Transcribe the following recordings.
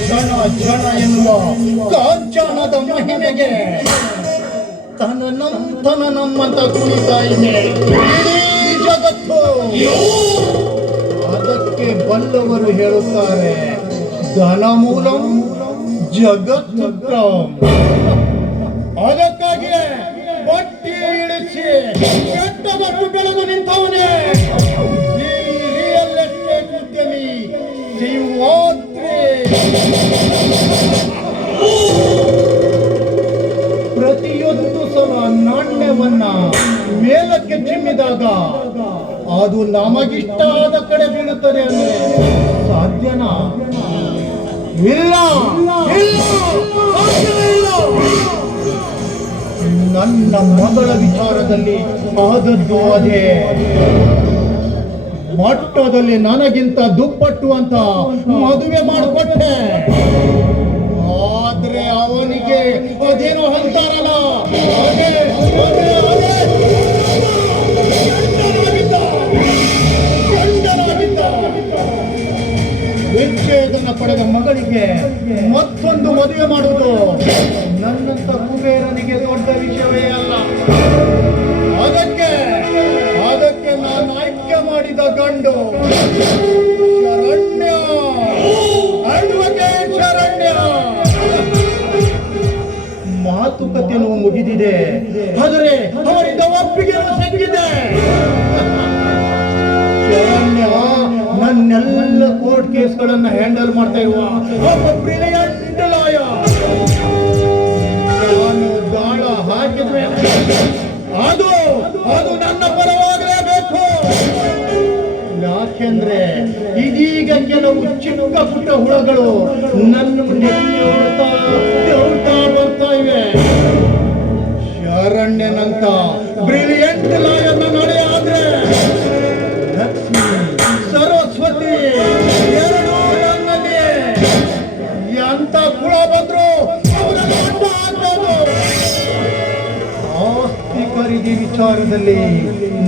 ಝಣ ಜನ ಎನ್ನುವ ಕಾಂಚನದ ಮಹಿಮೆಗೆ ತನನಂ ತನನಮ್ಮಂತ ಕುಣಿತಾ ಇದೆ ಜಗತ್ತು ಅದಕ್ಕೆ ಬಲ್ಲವರು ಹೇಳುತ್ತಾರೆ, ಧನಮೂಲಂ ಜಗತ್ತು ಅದಕ್ಕಾಗಿಯೇ ಬಟ್ಟಿ ಇಳಿಸಿ ಕೆಟ್ಟದಟ್ಟು ಬೆಳೆದು ನಿಂತವನೇ ಮೇಲಕ್ಕೆ ಚಿಮ್ಮಿದಾಗ ಅದು ನಮಗಿಷ್ಟ ಆದ ಕಡೆ ಬೀಳುತ್ತದೆ ಅಂದರೆ ಸಾಧ್ಯನಾ? ಇಲ್ಲ. ನನ್ನ ಮಗಳ ವಿಚಾರದಲ್ಲಿ ಆದದ್ದು ಅದೇ. ಮಟ್ಟದಲ್ಲಿ ನನಗಿಂತ ದುಪ್ಪಟ್ಟು ಅಂತ ಮದುವೆ ಮಾಡಿಕೊಟ್ಟೆ. ಮತ್ತೊಂದು ಮದುವೆ ಮಾಡುವುದು. ನನ್ನಂತ ಕುಬೇರನಿಗೆ ದೊಡ್ಡ ವಿಷಯವೇ ಅಲ್ಲ. ಅದಕ್ಕೆ ಅದಕ್ಕೆ ನಾನು ಆಯ್ಕೆ ಮಾಡಿದ ಗಂಡು ಶರಣ್ಯ ಅಡ್ವೊಕೇಟ್ ಶರಣ್ಯ. ಮಾತುಕತೆಯನ್ನು ಮುಗಿದಿದೆ. ಆದರೆ ಅವರಿಂದ ಒಪ್ಪಿಗೆ ಸಿಕ್ಕಿದೆ. ಶರಣ್ಯ, ನನ್ನೆಲ್ಲ ಕೇಸ್ಗಳನ್ನ ಹ್ಯಾಂಡಲ್ ಮಾಡ್ತಾ ಇರುವ ನಾನು ದಾಳ ಹಾಕಿದ್ರೆ ಅದು ಅದು ನನ್ನ ಪರವಾಗಲೇಬೇಕು ಯಾಕೆಂದ್ರೆ ಇದೀಗ ಕೆಲವು ಚಿಕ್ಕ ಪುಟ್ಟ ಹುಳಗಳು ನನ್ನ ಮುಂದೆ ಬರ್ತಾ ಇವೆ. ಶರಣ್ಯನಂತ ಬ್ರಿಲಿಯಂಟ್ ಲಾಯರ್ನ ನಡೆ ಆದ್ರೆ ಲಕ್ಷ್ಮಿ ಸರಸ್ವತಿ ಖರೀದಿ ವಿಚಾರದಲ್ಲಿ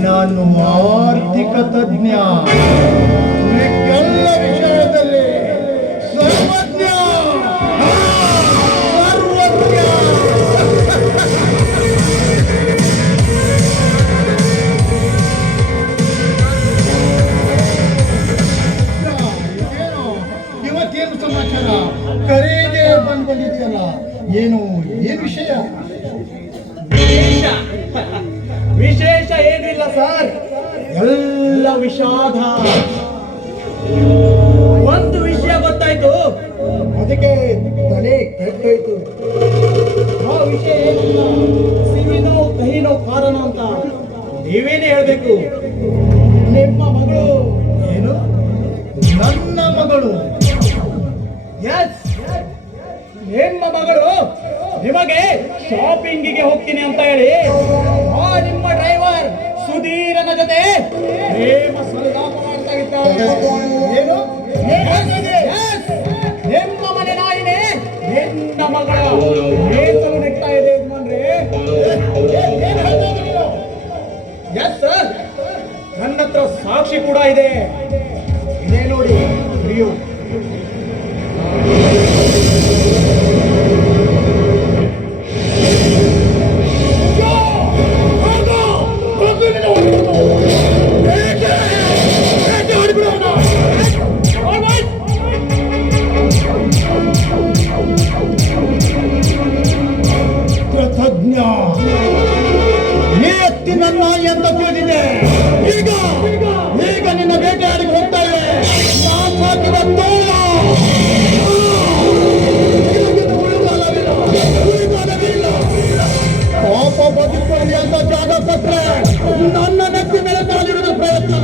ನಾನು ಆರ್ಥಿಕ ತಜ್ಞ. ಎಲ್ಲ ವಿಷಯದಲ್ಲಿ ಸರ್ವಜ್ಞ? ಇವತ್ತೇನು ಸಮಾಚಾರ? ಕರೆಗೆ ಬಂದ್ ಬಂದಿದೆಯಲ್ಲ ಏನು ಏನು ವಿಷಯ? ವಿಶೇಷ. ಏನಿಲ್ಲ ಸರ್. ಎಲ್ಲ ವಿಷಾದ. ಒಂದು ವಿಷಯ ಗೊತ್ತಾಯ್ತು. ಅದಕ್ಕೆ ತಲೆ ಕೆಟ್ಟಾಯ್ತು. ಆ ವಿಷಯ ಏನಿಲ್ಲ. ಸಿಹಿನೋ ಕಹಿನೋ ಕಾರಣ ಅಂತ. ನೀವೇನೇ ಹೇಳ್ಬೇಕು. ನಿಮ್ಮ ಮಗಳು ಏನು? ನನ್ನ ಮಗಳು. ಶಾಪಿಂಗಿಗೆ ಹೋಗ್ತೀನಿ ಅಂತ ಹೇಳಿ, ಆ ನಿಮ್ಮ ಡ್ರೈವರ್ ಸುಧೀರನ ಜೊತೆ ಪ್ರೇಮ ಸಂತಾಪ ಮಾಡ್ತಾ ಇದ್ದಾರೆ ಏನು! ನಿಮ್ಮ ಮನೆ ನಾಯಿನೇ ನಿನ್ನ ಮಗಳ. ಹೆಸರು ನೆಕ್ತಾ ಇದೆ ಎಸ್ ಸರ್ ನನ್ನ ಹತ್ರ ಸಾಕ್ಷಿ ಕೂಡ ಇದೆ. ಇದೇ ನೋಡಿ ಪ್ರಿಯು ವ್ಯಕ್ತಿ ನನ್ನ ಅಂತ ತಿಳಿದಿದೆ. ಈಗ ಈಗ ನಿನ್ನ ಬೇಟೆಯಾಡಿಗೆ ಹೋಗ್ತೇವೆ ನಾನು ಹಾಕಿದ ಪಾಪ ಬದುಕಲ್ಲಿ ಅಂತ ಜಾಗ ಕೊಟ್ರೆ ನನ್ನ ನೆತ್ತಿ ಮೇಲೆ ಕಾಲಿಡುವ ಪ್ರಯತ್ನ.